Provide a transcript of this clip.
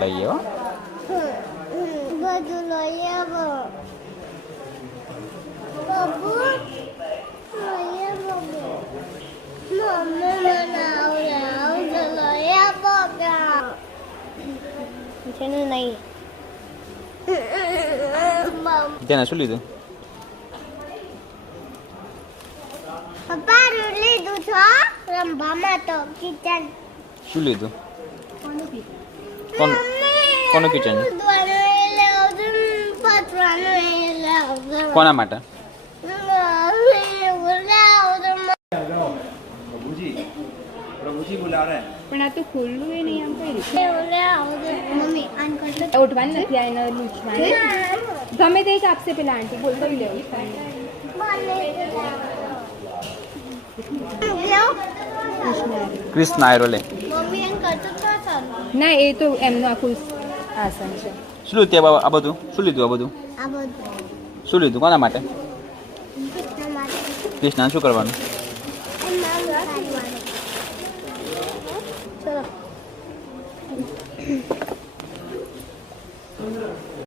લઈ આવો. બધું લઈ આવો. બાબુ લઈ આવો. મમ્મી મને આવડે લઈ આવો. છે ને નહીં. તેને શું લીધું? પપ્પા લીધું છો રમવામાં તો કિચન. શું લીધું? કોનું કિચન? કોના માટે? પ્રભુજી બોલા રહે પણ આ તો ખુલ્લું એ નહીં આમ કઈ રીતે મમ્મી આન કરતો ઉઠવાનું નથી આ એનો લૂછવાનું ગમે તે જ આપશે પેલા આંટી બોલતો જ લેવું ક્રિષ્ના આયરો લે. મમ્મી આન કરતો તો સારું. ના એ તો એમનું આખું આસન છે. શું લીધું આ બધું? શું લીધું આ બધું? આ બધું શું લીધું? કોના માટે? કૃષ્ણ માટે. ક્રિષ્ના શું કરવાનું?